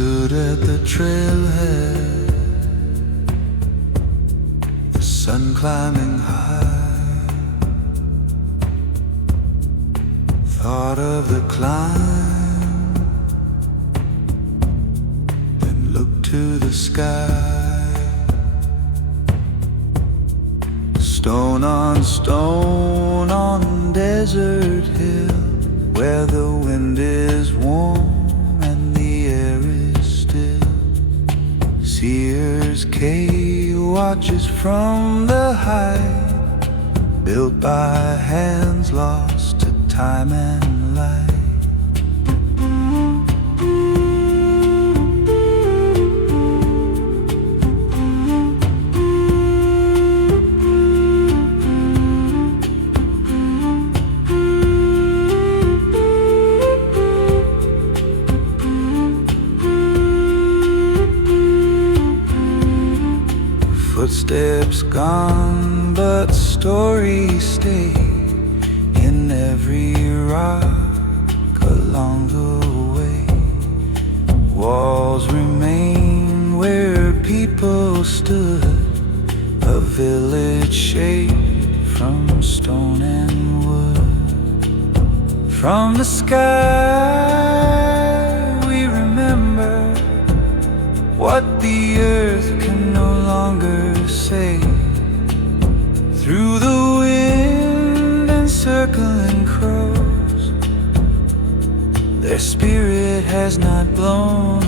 stood at the trailhead, the sun climbing high. Thought of the climb, then looked to the sky. Stone on desert hill, where the wind is warm and the air is still. Sears-Kay watches from the height, built by hands lost to time and light. Footsteps gone, but stories stay in every rock along the way. Walls remain where people stood, a village shaped from stone and wood. From the sky we remember what the earth can no longer say. Through the wind and circling crows, their spirit has not blown